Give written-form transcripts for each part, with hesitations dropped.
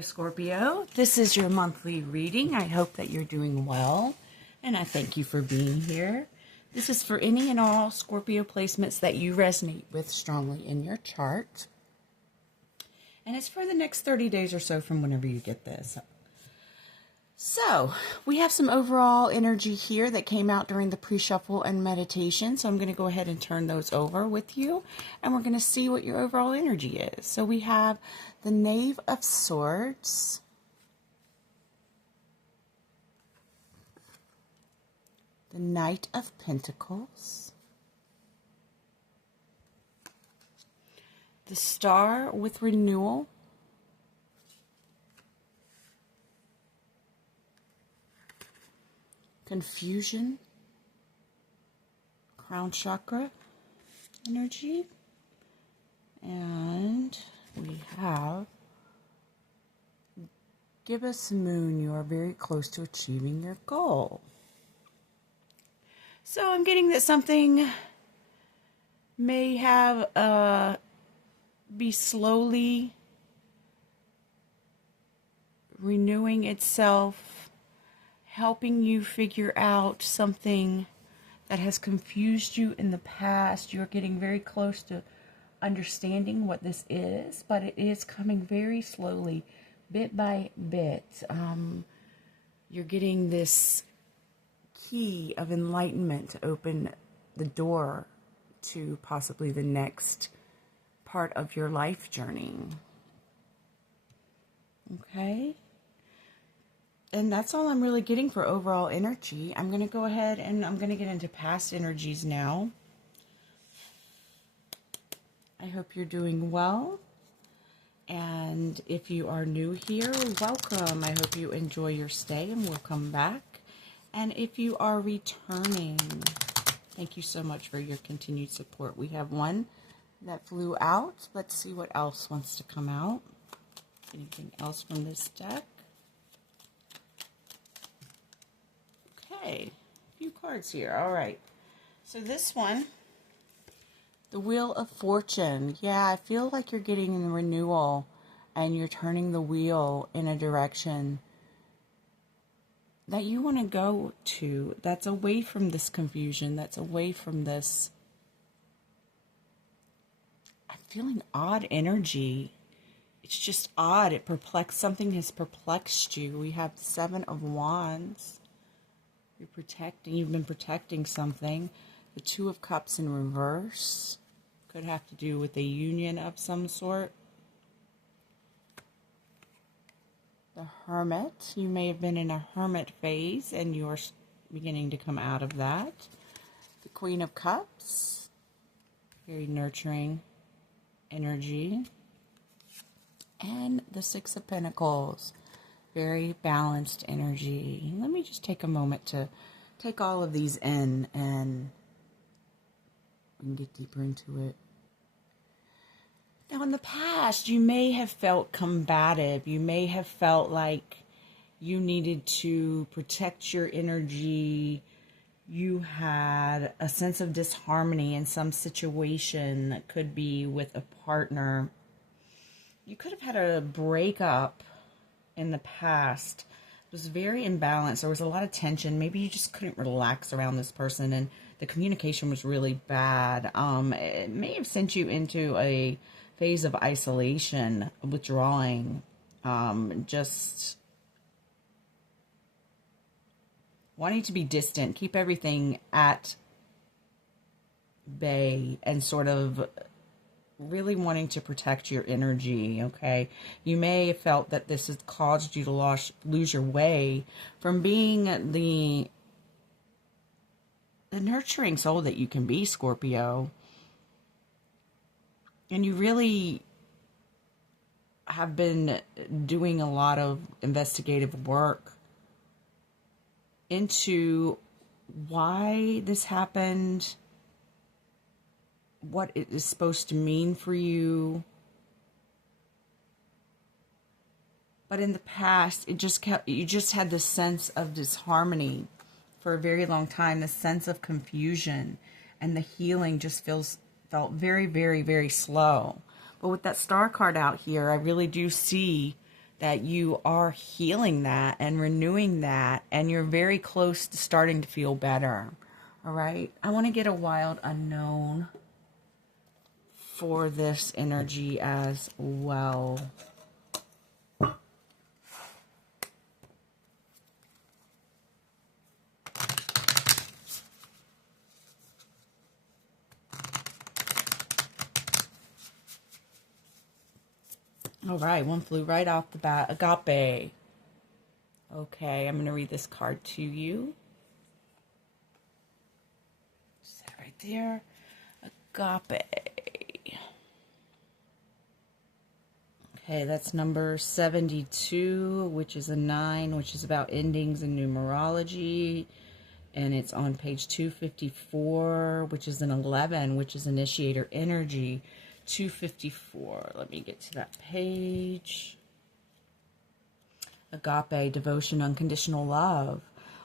Hello, Scorpio. This is your monthly reading. I hope that you're doing well, and I thank you for being here. This is for any and all Scorpio placements that you resonate with strongly in your chart. And it's for the next 30 days or so from whenever you get this. So, we have some overall energy here that came out during the pre-shuffle and meditation. So I'm going to go ahead and turn those over with you. And we're going to see what your overall energy is. So we have the Knave of Swords, the Knight of Pentacles, the Star with Renewal, Confusion, Crown Chakra energy, and we have Gibbous Moon. You are very close to achieving your goal. So I'm getting that something may have be slowly renewing itself, helping you figure out something that has confused you in the past. You're getting very close to understanding what this is, but it is coming very slowly, bit by bit. You're getting this key of enlightenment to open the door to possibly the next part of your life journey. Okay? And that's all I'm really getting for overall energy. I'm going to go ahead and I'm going to get into past energies now. I hope you're doing well. And if you are new here, welcome. I hope you enjoy your stay and will come back. And if you are returning, thank you so much for your continued support. We have one that flew out. Let's see what else wants to come out. Anything else from this deck? Okay, a few cards here. All right. So this one, the Wheel of Fortune. Yeah, I feel like you're getting the renewal and you're turning the wheel in a direction that you want to go to, that's away from this confusion, that's away from this. I'm feeling odd energy. It's just odd. It perplexed. Something has perplexed you. We have the Seven of Wands. You've been protecting something. The Two of Cups in reverse. Could have to do with a union of some sort. The Hermit. You may have been in a hermit phase and you're beginning to come out of that. The Queen of Cups. Very nurturing energy. And the Six of Pentacles. Very balanced energy. Let me just take a moment to take all of these in and we can get deeper into it. Now, in the past, you may have felt combative. You may have felt like you needed to protect your energy. You had a sense of disharmony in some situation that could be with a partner. You could have had a breakup in the past. It was very imbalanced. There was a lot of tension. Maybe you just couldn't relax around this person and the communication was really bad. It may have sent you into a phase of isolation, withdrawing, just wanting to be distant, keep everything at bay, and sort of really wanting to protect your energy, okay? You may have felt that this has caused you to lose your way from being the nurturing soul that you can be, Scorpio. And you really have been doing a lot of investigative work into why this happened, what it is supposed to mean for you. But in the past, you just had this sense of disharmony for a very long time, this sense of confusion, and the healing just felt very, very, very slow. But with that Star card out here, I really do see that you are healing that and renewing that, and you're very close to starting to feel better. All right. I want to get a wild unknown for this energy as well. All right, one flew right off the bat. Agape. Okay, I'm going to read this card to you. Is that right there? Agape. Okay, that's number 72, which is a 9, which is about endings in numerology. And it's on page 254, which is an 11, which is initiator energy. 254. Let me get to that page. Agape, devotion, unconditional love.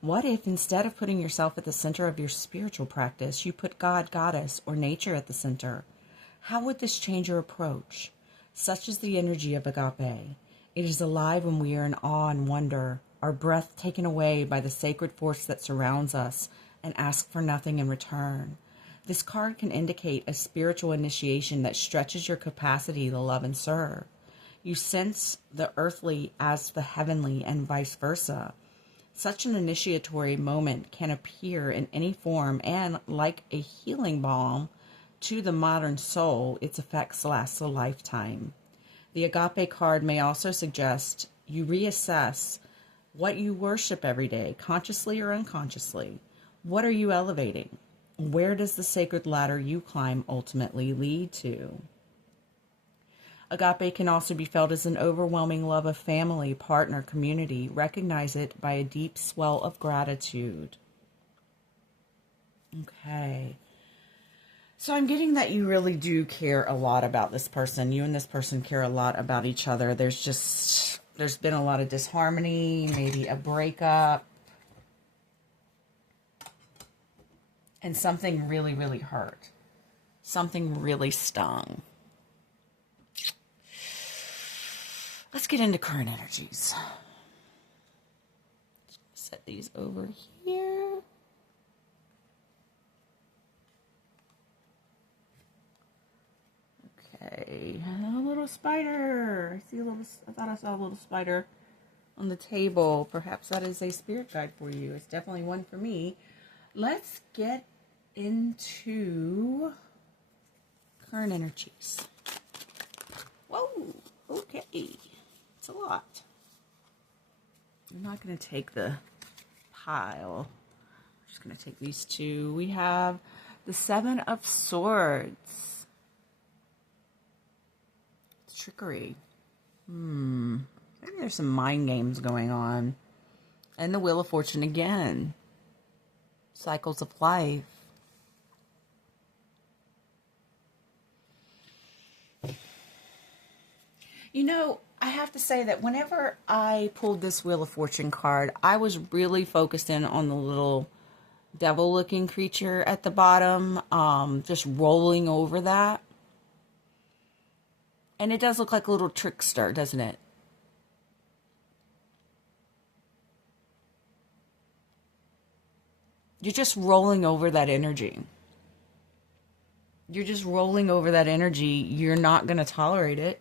What if instead of putting yourself at the center of your spiritual practice, you put God, Goddess, or nature at the center? How would this change your approach? Such is the energy of agape. It is alive when we are in awe and wonder, our breath taken away by the sacred force that surrounds us, and ask for nothing in return. This card can indicate a spiritual initiation that stretches your capacity to love and serve. You sense the earthly as the heavenly and vice versa. Such an initiatory moment can appear in any form, and like a healing balm to the modern soul, its effects last a lifetime. The agape card may also suggest you reassess what you worship every day, consciously or unconsciously. What are you elevating? Where does the sacred ladder you climb ultimately lead to? Agape can also be felt as an overwhelming love of family, partner, community. Recognize it by a deep swell of gratitude. Okay. So I'm getting that you really do care a lot about this person. You and this person care a lot about each other. There's been a lot of disharmony, maybe a breakup. And something really, really hurt. Something really stung. Let's get into current energies. Set these over here. Okay, a little spider. I thought I saw a little spider on the table. Perhaps that is a spirit guide for you. It's definitely one for me. Let's get into current energies. Whoa, okay. It's a lot. I'm not going to take the pile. I'm just going to take these two. We have the 7 of Swords. It's trickery. Maybe there's some mind games going on. And the Wheel of Fortune again. Cycles of life. You know, I have to say that whenever I pulled this Wheel of Fortune card, I was really focused in on the little devil-looking creature at the bottom, just rolling over that. And it does look like a little trickster, doesn't it? You're just rolling over that energy. You're just rolling over that energy. You're not going to tolerate it.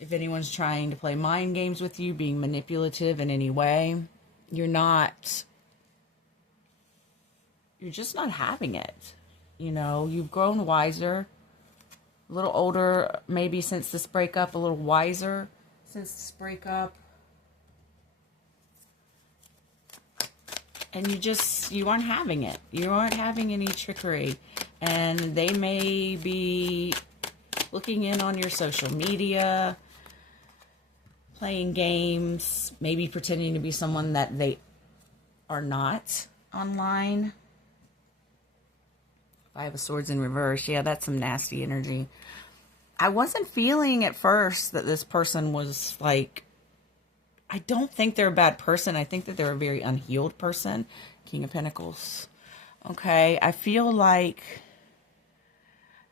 If anyone's trying to play mind games with you, being manipulative in any way, you're just not having it. You know, you've grown wiser, a little older, maybe since this breakup, a little wiser since this breakup. And you aren't having it. You aren't having any trickery. And they may be looking in on your social media, playing games, maybe pretending to be someone that they are not online. 5 of Swords in reverse. Yeah, that's some nasty energy. I wasn't feeling at first that this person was like, I don't think they're a bad person. I think that they're a very unhealed person. King of Pentacles. Okay, I feel like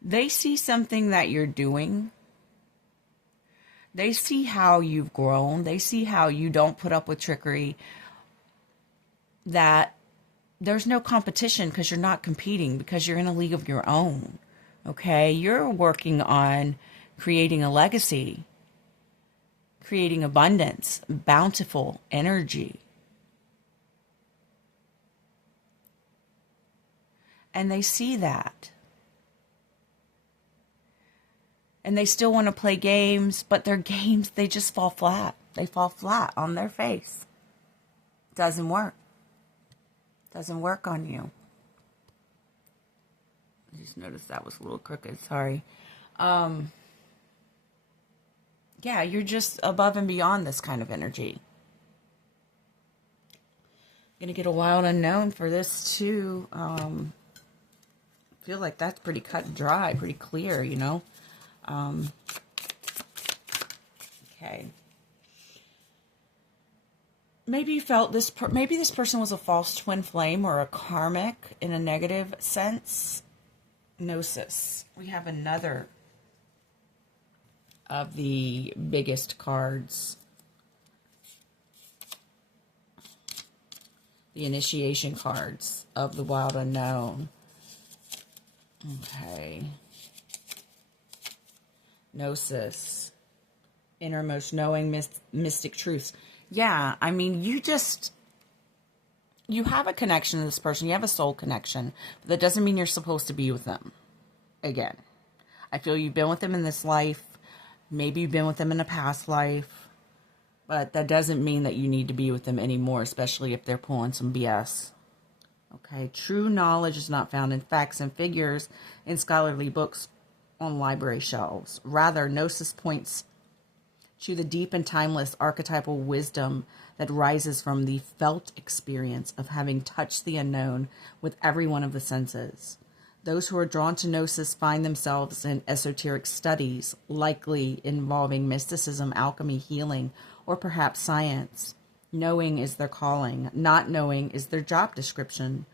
they see something that you're doing They see how you've grown. They see how you don't put up with trickery, that there's no competition because you're not competing, because you're in a league of your own. Okay? You're working on creating a legacy, creating abundance, bountiful energy. And they see that. And they still want to play games, but their games, they just fall flat. They fall flat on their face. Doesn't work. Doesn't work on you. I just noticed that was a little crooked. Sorry. Yeah, you're just above and beyond this kind of energy. Gonna get a wild unknown for this too. Feel like that's pretty cut and dry, pretty clear, you know. Okay. Maybe you felt this. Maybe this person was a false twin flame or a karmic in a negative sense. Gnosis. We have another of the biggest cards. The initiation cards of the wild unknown. Okay. Gnosis. Innermost knowing, mystic truths. Yeah, I mean, you have a connection to this person. You have a soul connection. But that doesn't mean you're supposed to be with them again. I feel you've been with them in this life. Maybe you've been with them in a past life. But that doesn't mean that you need to be with them anymore, especially if they're pulling some BS. Okay, true knowledge is not found in facts and figures in scholarly books on library shelves. Rather, Gnosis points to the deep and timeless archetypal wisdom that rises from the felt experience of having touched the unknown with every one of the senses. Those who are drawn to Gnosis find themselves in esoteric studies, likely involving mysticism, alchemy, healing, or perhaps science. Knowing is their calling. Not knowing is their job description.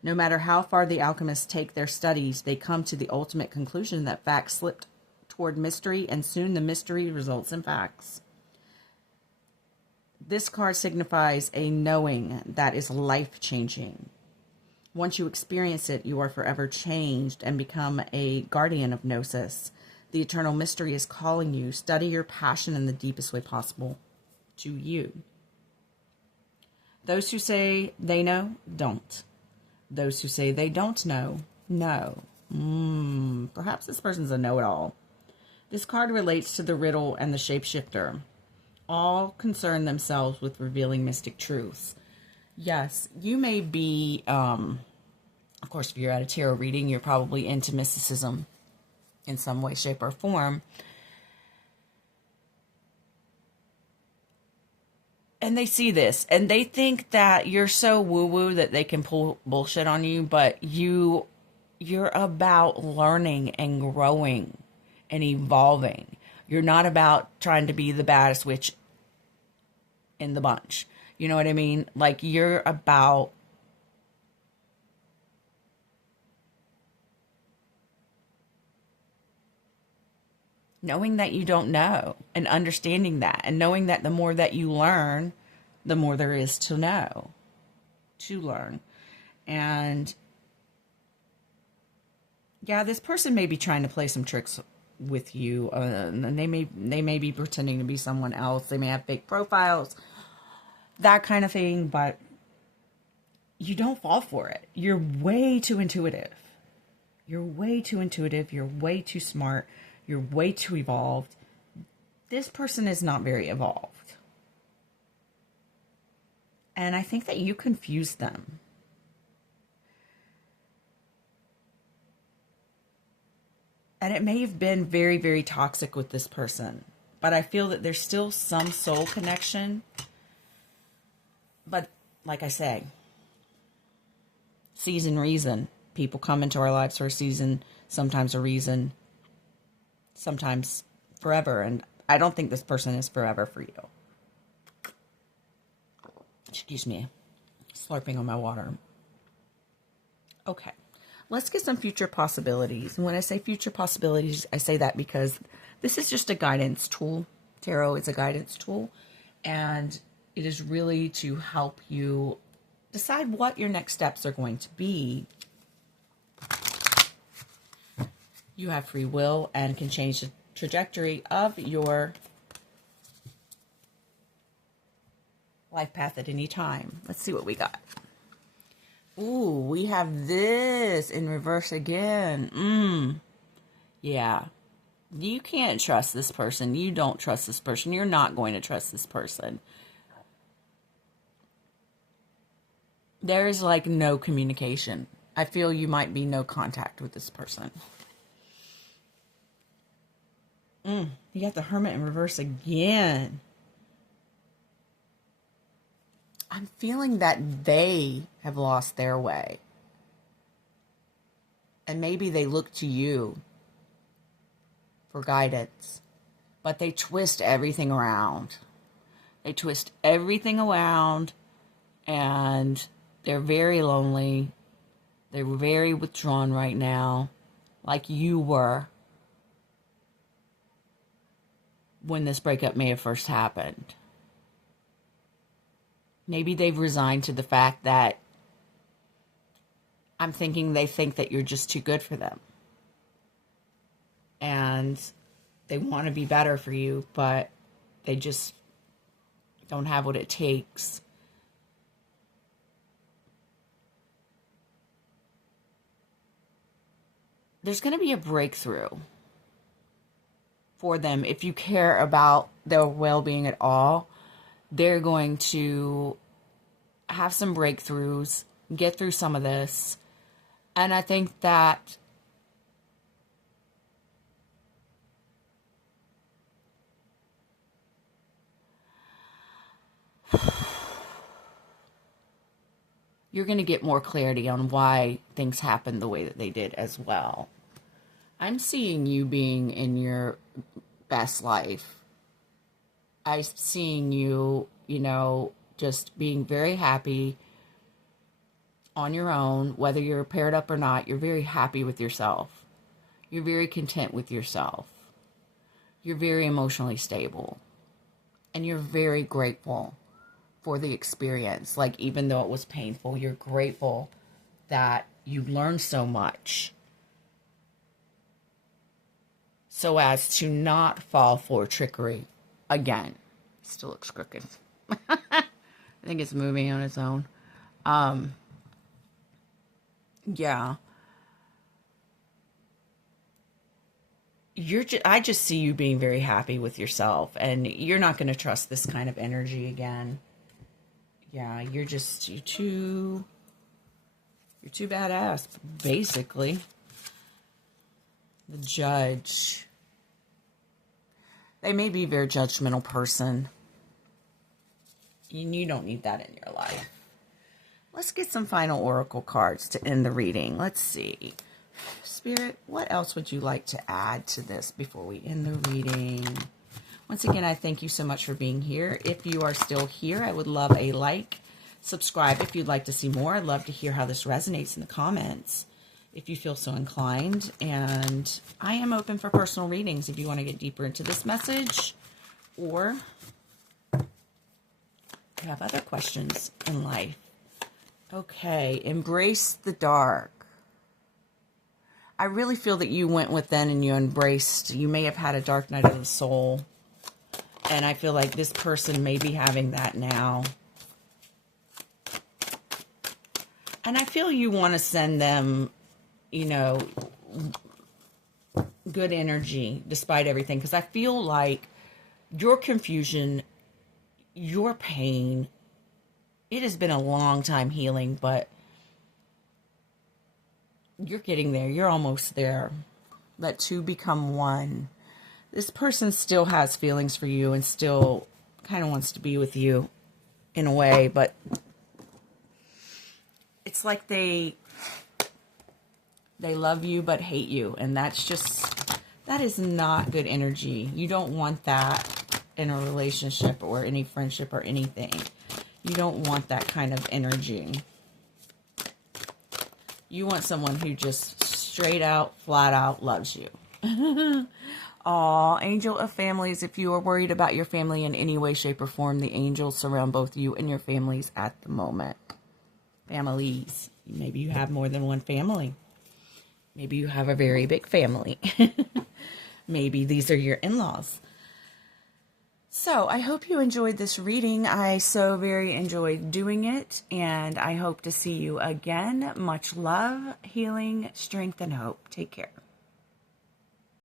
No matter how far the alchemists take their studies, they come to the ultimate conclusion that facts slip toward mystery, and soon the mystery results in facts. This card signifies a knowing that is life-changing. Once you experience it, you are forever changed and become a guardian of Gnosis. The eternal mystery is calling you. Study your passion in the deepest way possible to you. Those who say they know, don't. Those who say they don't know, know. Perhaps this person's a know-it-all. This card relates to the riddle and the shapeshifter. All concern themselves with revealing mystic truths. Yes, you may be, of course, if you're at a tarot reading, you're probably into mysticism in some way, shape, or form. And they see this, and they think that you're so woo-woo that they can pull bullshit on you, but you're about learning and growing and evolving. You're not about trying to be the baddest witch in the bunch. You know what I mean? Like, you're about knowing that you don't know and understanding that, and knowing that the more that you learn, the more there is to know, to learn. And yeah, this person may be trying to play some tricks with you, and they may be pretending to be someone else. They may have fake profiles, that kind of thing, but you don't fall for it. You're way too intuitive. You're way too intuitive. You're way too smart. You're way too evolved. This person is not very evolved. And I think that you confuse them. And it may have been very, very toxic with this person. But I feel that there's still some soul connection. But like I say, season, reason. People come into our lives for a season, sometimes a reason, sometimes forever. And I don't think this person is forever for you. Excuse me. Slurping on my water. Okay. Let's get some future possibilities. And when I say future possibilities, I say that because this is just a guidance tool Tarot is a guidance tool, and it is really to help you decide what your next steps are going to be. You have free will and can change the trajectory of your life path at any time. Let's see what we got. Ooh, we have this in reverse again. Yeah. You can't trust this person. You don't trust this person. You're not going to trust this person. There is like no communication. I feel you might be no contact with this person. You got the Hermit in reverse again. I'm feeling that they have lost their way. And maybe they look to you for guidance. But they twist everything around. They twist everything around. And they're very lonely. They're very withdrawn right now. Like you were when this breakup may have first happened. Maybe they've resigned to the fact that I'm thinking they think that you're just too good for them. And they want to be better for you, but they just don't have what it takes. There's going to be a breakthrough for them. If you care about their well-being at all, they're going to have some breakthroughs, get through some of this. And I think that you're going to get more clarity on why things happened the way that they did as well. I'm seeing you being in your best life. I'm seeing you, just being very happy on your own, whether you're paired up or not. You're very happy with yourself. You're very content with yourself. You're very emotionally stable. And you're very grateful for the experience. Like, even though it was painful, you're grateful that you learned so much so as to not fall for trickery again. Still looks crooked. I think it's moving on its own. Yeah. I just see you being very happy with yourself, and you're not going to trust this kind of energy again. Yeah, you're too badass, basically. The Judge. They may be a very judgmental person. You don't need that in your life. Let's get some final oracle cards to end the reading. Let's see. Spirit, what else would you like to add to this before we end the reading? Once again, I thank you so much for being here. If you are still here, I would love a like. Subscribe if you'd like to see more. I'd love to hear how this resonates in the comments, if you feel so inclined. And I am open for personal readings if you want to get deeper into this message, or you have other questions in life. Okay, embrace the dark. I really feel that you went within and you embraced. You may have had a dark night of the soul. And I feel like this person may be having that now. And I feel you want to send them, good energy despite everything. Because I feel like your confusion, your pain, it has been a long time healing, but you're getting there. You're almost there. Let two become one. This person still has feelings for you and still kind of wants to be with you in a way, but it's like they love you but hate you, and that is not good energy. You don't want that in a relationship or any friendship or anything. You don't want that kind of energy. You want someone who just straight out, flat out loves you. Aw, angel of families, if you are worried about your family in any way, shape, or form, the angels surround both you and your families at the moment. Families. Maybe you have more than one family. Maybe you have a very big family. Maybe these are your in-laws. So I hope you enjoyed this reading. I so very enjoyed doing it, and I hope to see you again. Much love, healing, strength, and hope. Take care.